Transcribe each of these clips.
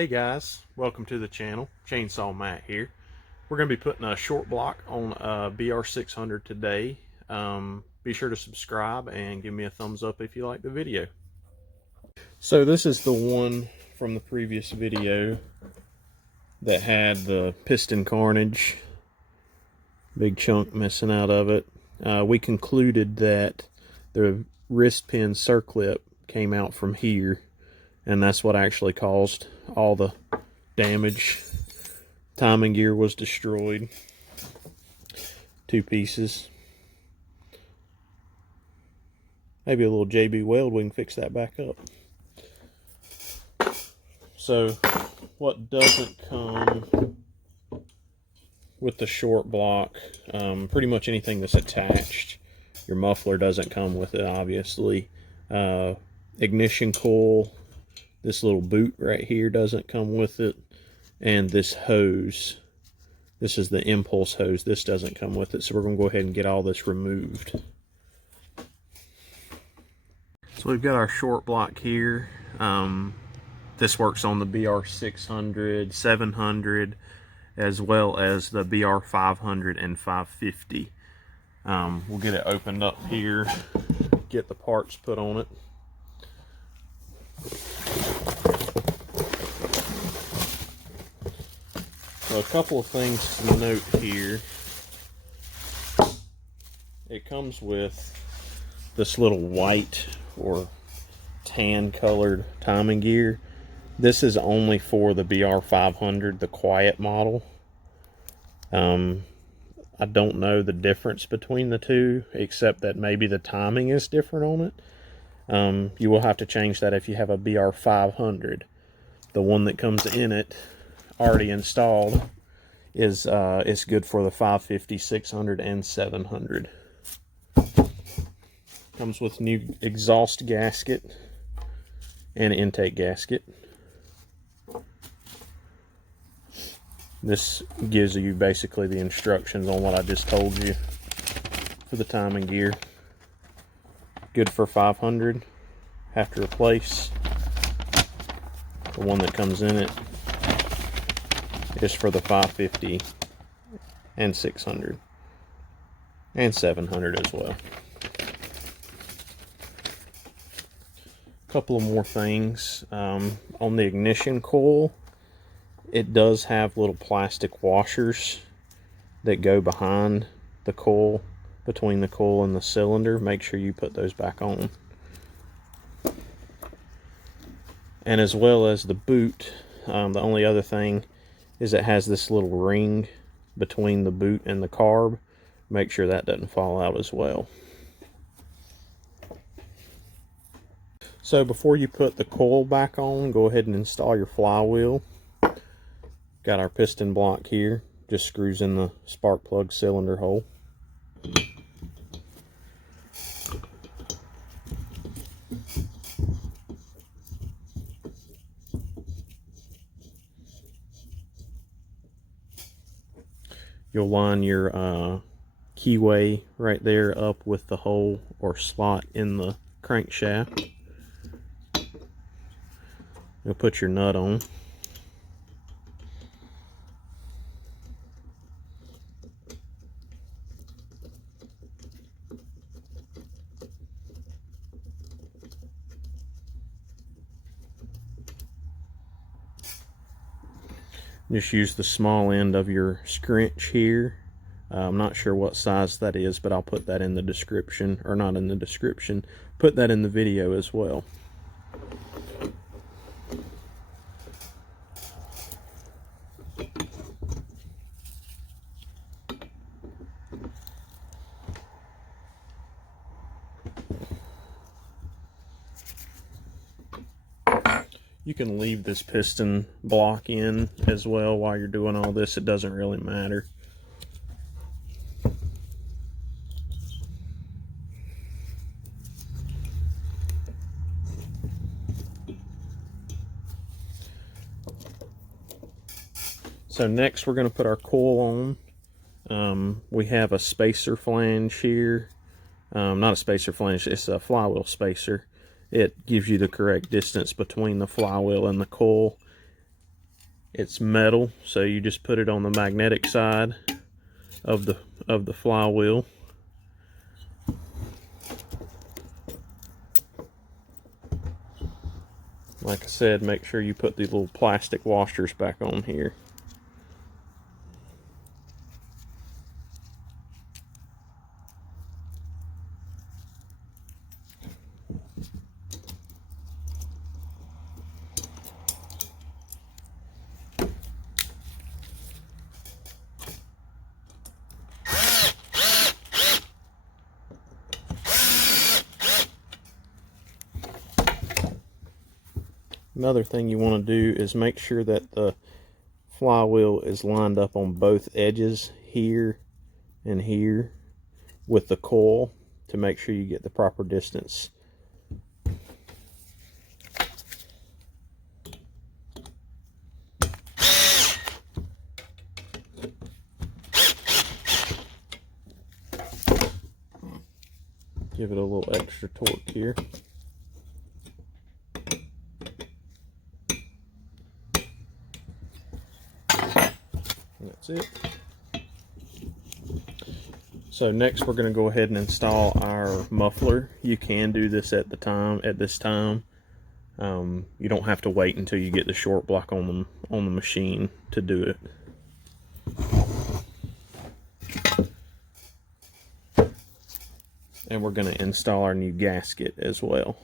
Hey guys, welcome to the channel. Chainsaw Matt here. We're going to be putting a short block on a BR-600 today. Be sure to subscribe and give me a thumbs up if you like the video. So this is the one from the previous video that had the piston carnage, big chunk missing out of it. We concluded that the wrist pin circlip came out from here, and that's what actually caused all the damage. Timing gear was destroyed. 2 pieces. Maybe a little JB weld, we can fix that back up. So what doesn't come with the short block, pretty much anything that's attached. Your muffler doesn't come with it, obviously. Ignition coil, this little boot right here doesn't come with it, and this hose, this is the impulse hose, this doesn't come with it. So we're going to go ahead and get all this removed. So we've got our short block here. This works on the BR-600, 700, as well as the BR-500 and 550. We'll get it opened up here, get the parts put on it. So a couple of things to note here. It comes with this little white or tan colored timing gear. This is only for the BR-500, the quiet model. I don't know the difference between the two, except that maybe the timing is different on it. You will have to change that if you have a BR-500. The one that comes in it, already installed, is good for the 550, 600, and 700. Comes with new exhaust gasket and intake gasket. This gives you basically the instructions on what I just told you for the timing gear. Good for 500. Have to replace. The one that comes in it is for the 550 and 600 and 700 as well. A couple of more things. On the ignition coil, it does have little plastic washers that go behind the coil, between the coil and the cylinder. Make sure you put those back on. And as well as the boot, the only other thing is it has this little ring between the boot and the carb. Make sure that doesn't fall out as well. So before you put the coil back on, go ahead and install your flywheel. Got our piston block here, just screws in the spark plug cylinder hole. You'll line your keyway right there up with the hole or slot in the crankshaft. You'll put your nut on. Just use the small end of your scrinch here. I'm not sure what size that is, but I'll put that in the description, or not in the description, put that in the video as well. You can leave this piston block in as well while you're doing all this. It doesn't really matter. So next we're going to put our coil on. We have a spacer flange here. Not a spacer flange, it's a flywheel spacer. It gives you the correct distance between the flywheel and the coil. It's metal, so you just put it on the magnetic side of the flywheel. Like I said, make sure you put the little plastic washers back on here. Another thing you want to do is make sure that the flywheel is lined up on both edges, here and here, with the coil to make sure you get the proper distance. Give it a little extra torque here. That's it. So next we're going to go ahead and install our muffler. You can do this at this time. You don't have to wait until you get the short block on the machine to do it. And we're going to install our new gasket as well.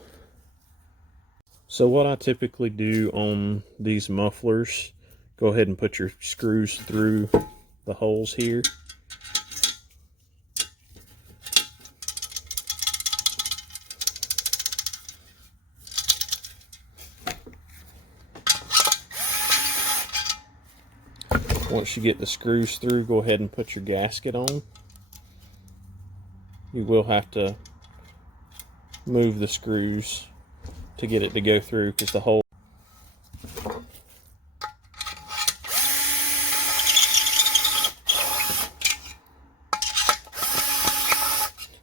So what I typically do on these mufflers, go ahead and put your screws through the holes here. Once you get the screws through, go ahead and put your gasket on. You will have to move the screws to get it to go through, because the hole.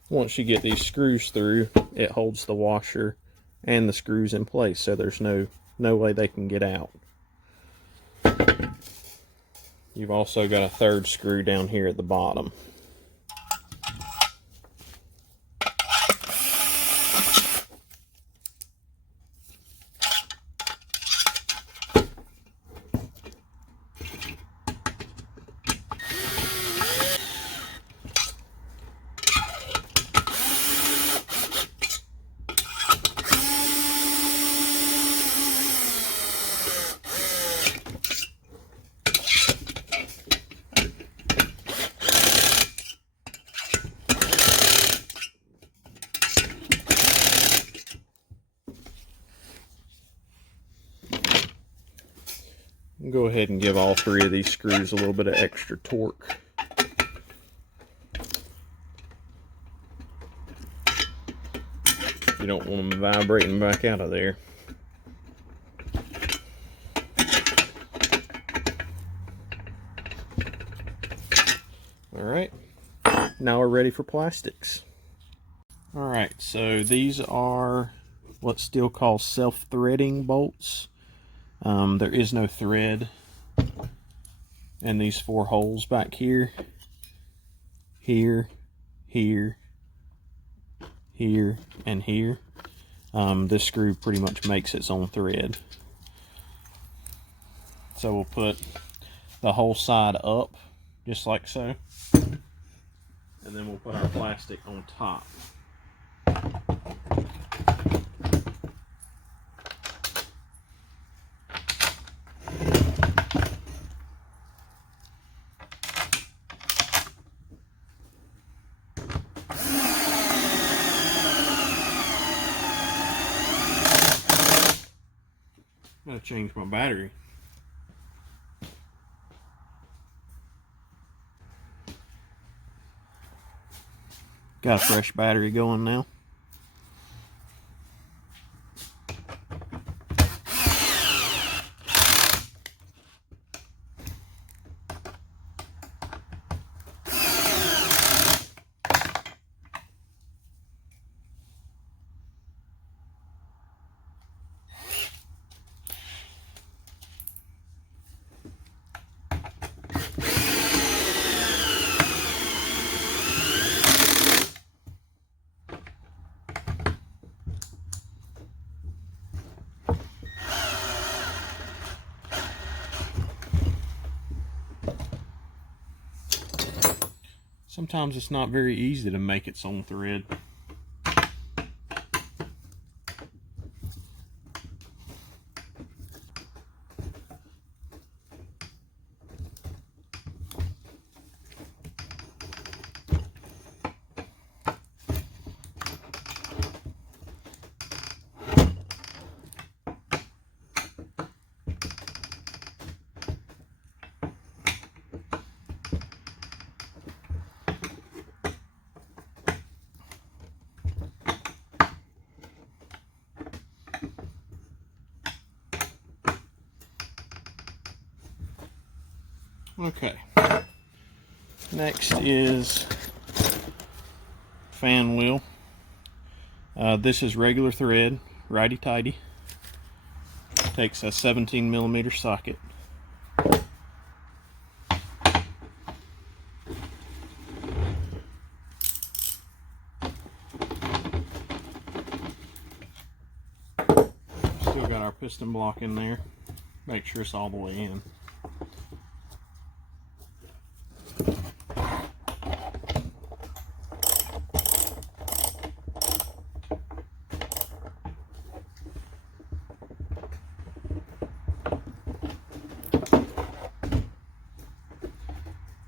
Once you get these screws through, it holds the washer and the screws in place, so there's no way they can get out. You've also got a third screw down here at the bottom. Go ahead and give all three of these screws a little bit of extra torque. You don't want them vibrating back out of there. Alright, now we're ready for plastics. Alright, so these are what's still called self-threading bolts. There is no thread in these four holes back here, here, here, here, and here. This screw pretty much makes its own thread. So we'll put the whole side up, just like so, and then we'll put our plastic on top. I'm gonna change my battery. Got a fresh battery going now. Sometimes it's not very easy to make its own thread. Okay, next is fan wheel. This is regular thread, righty-tighty. Takes a 17mm socket. Still got our piston block in there. Make sure it's all the way in.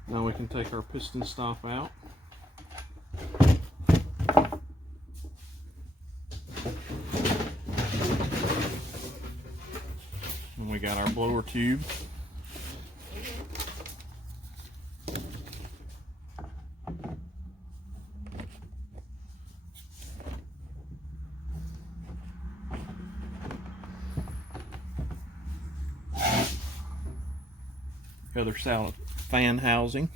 Now we can take our piston stop out. And we got our blower tube. The other side, fan housing.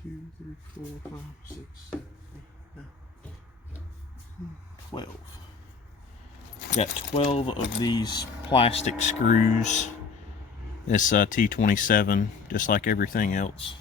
Two, three, 4, 5, 6, 7, 8, 9, 12. Got 12 of these plastic screws. This T27, just like everything else.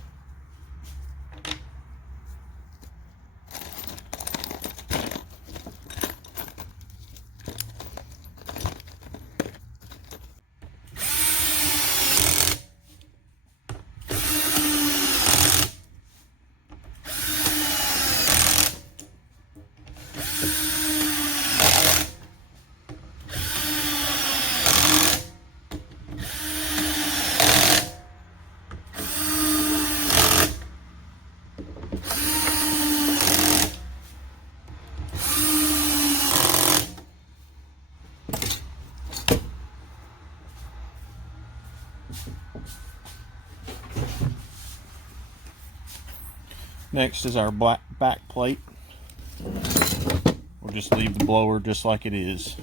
Next is our black back plate. We'll just leave the blower just like it is.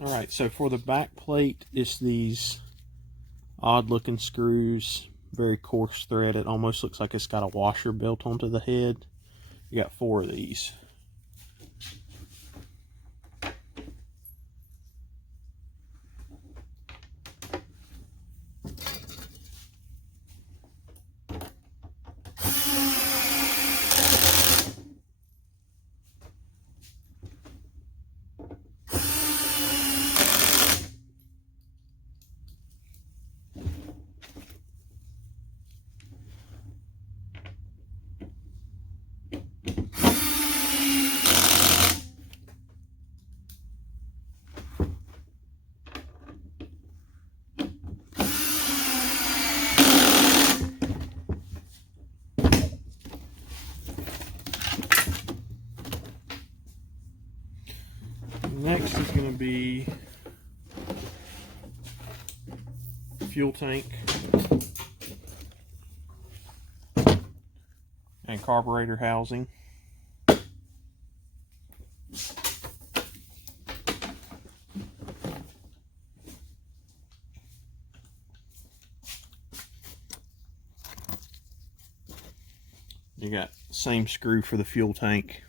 Alright, so for the back plate, it's these odd looking screws, very coarse thread. It almost looks like it's got a washer built onto the head. You got 4 of these. Next is going to be fuel tank and carburetor housing. You got same screw for the fuel tank.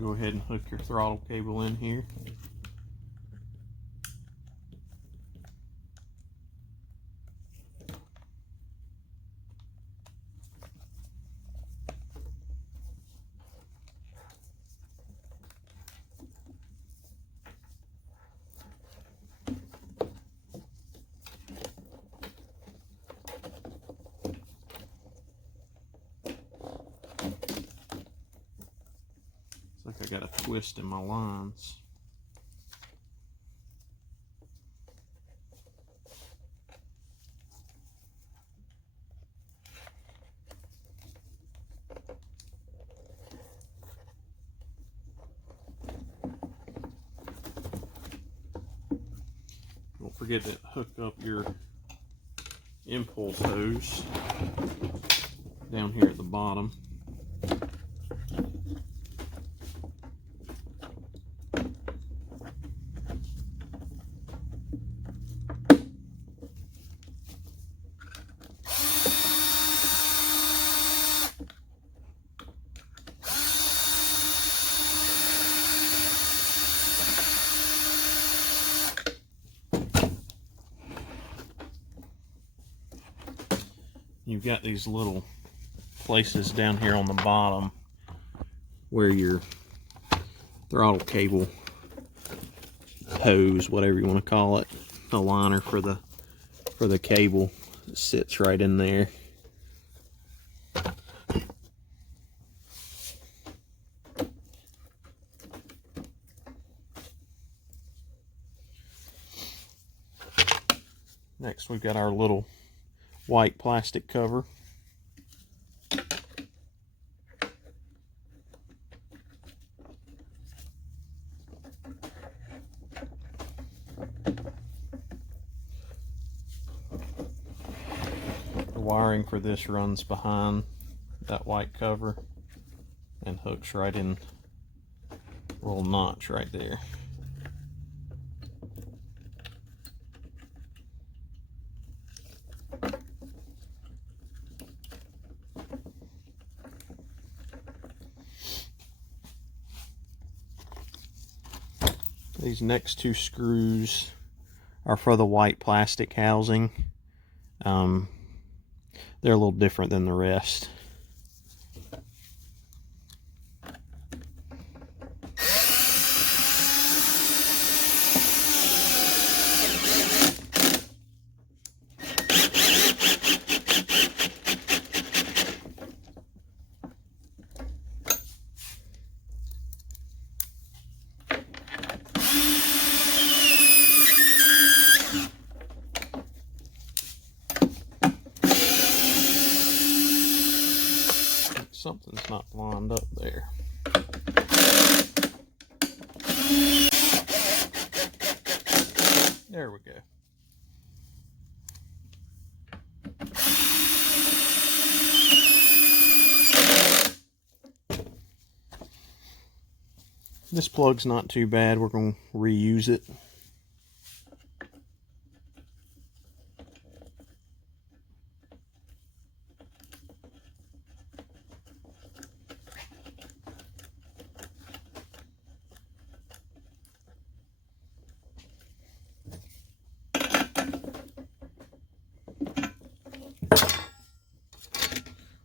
Go ahead and hook your throttle cable in here. Looks like I got a twist in my lines. Don't forget to hook up your impulse hose down here at the bottom. You've got these little places down here on the bottom where your throttle cable hose, whatever you want to call it, the liner for the cable sits right in there. Next, we've got our little white plastic cover. The wiring for this runs behind that white cover and hooks right in a little notch right there. These next two screws are for the white plastic housing. They're a little different than the rest. Something's not lined up there. There we go. This plug's not too bad. We're going to reuse it.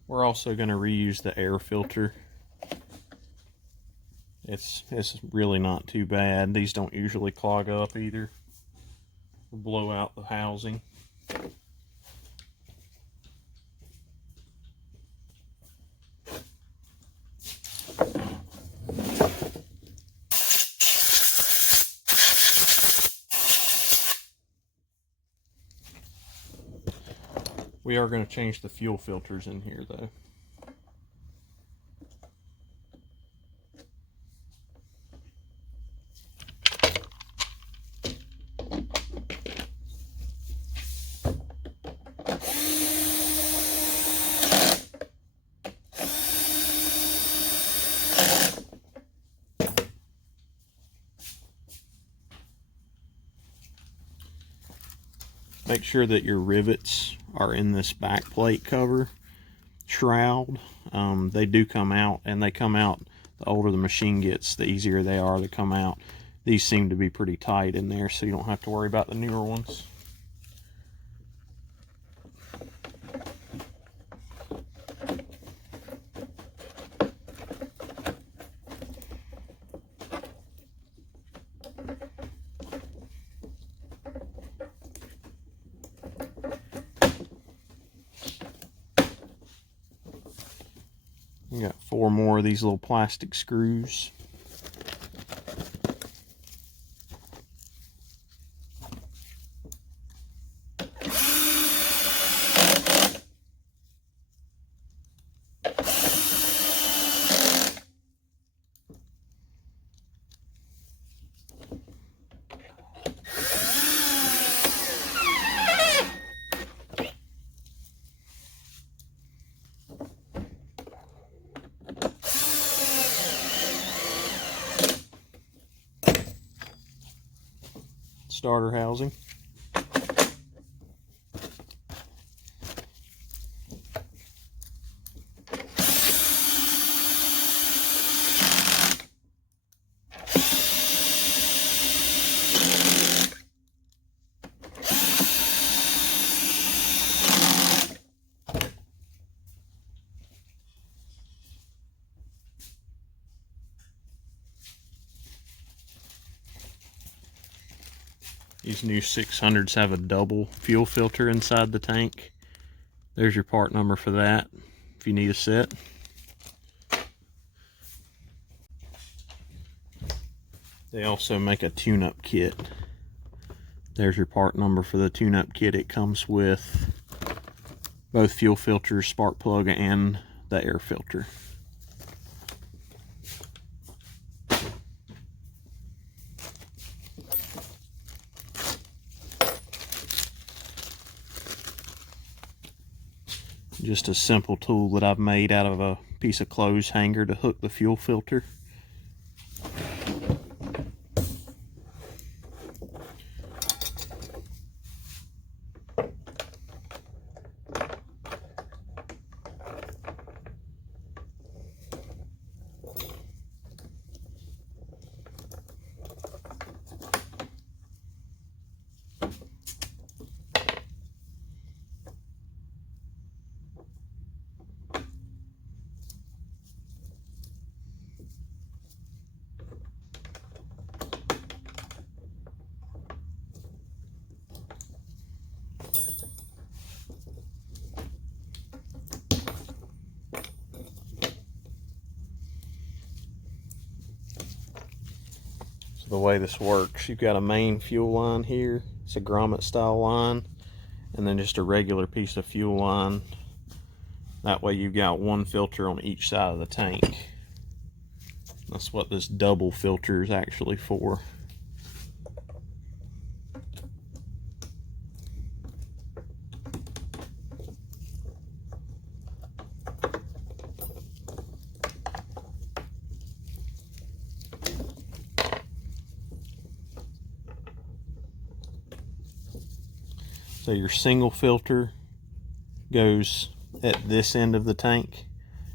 We're also going to reuse the air filter. It's really not too bad. These don't usually clog up either. We'll blow out the housing. We are going to change the fuel filters in here though. Make sure that your rivets are in this back plate cover shroud. They do come out, and they come out The older the machine gets, the easier they are to come out. These seem to be pretty tight in there, so you don't have to worry about the newer ones. We got 4 more of these little plastic screws. Starter housing. These new 600s have a double fuel filter inside the tank. There's your part number for that if you need a set. They also make a tune-up kit. There's your part number for the tune-up kit. It comes with both fuel filters, spark plug, and the air filter. Just a simple tool that I've made out of a piece of clothes hanger to hook the fuel filter. So the way this works, you've got a main fuel line here. It's a grommet style line, and then just a regular piece of fuel line. That way you've got one filter on each side of the tank. That's what this double filter is actually for. So your single filter goes at this end of the tank,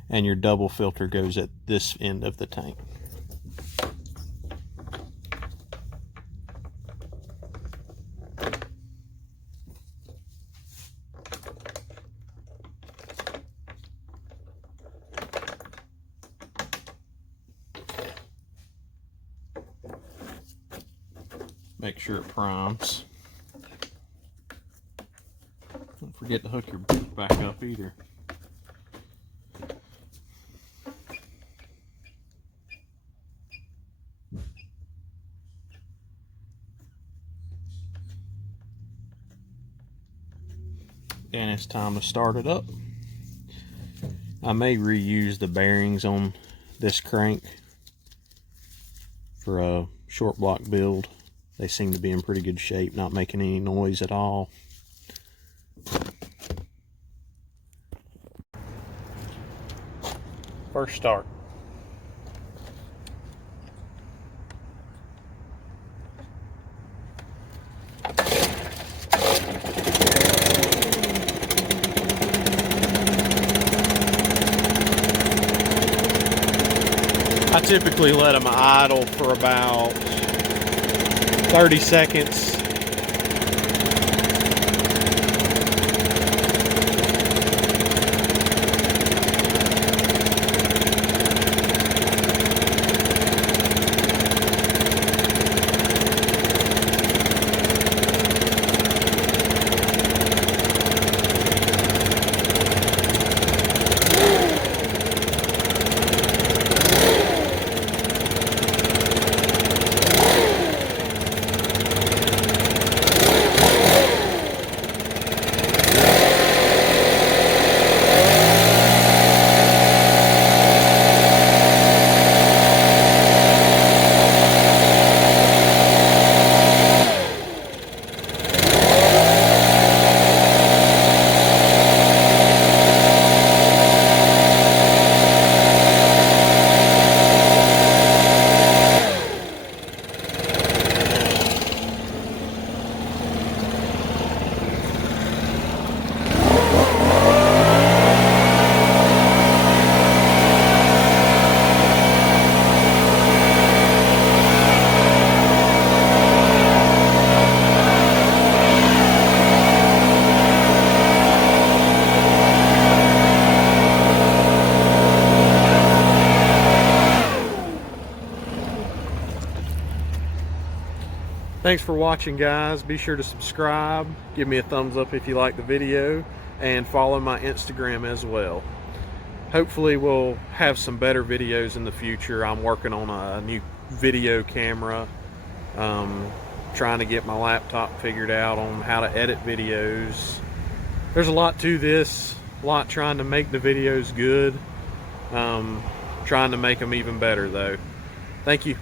and your double filter goes at this end of the tank. Make sure it primes. Don't forget to hook your boot back up either. And it's time to start it up. I may reuse the bearings on this crank for a short block build. They seem to be in pretty good shape, not making any noise at all. First start. I I typically let them idle for about 30 seconds. Thanks for watching, guys. Be sure to subscribe, give me a thumbs up if you like the video, and follow my Instagram as well. Hopefully we'll have some better videos in the future. I'm working on a new video camera, trying to get my laptop figured out on how to edit videos. There's a lot to this, a lot trying to make the videos good, trying to make them even better though. Thank you.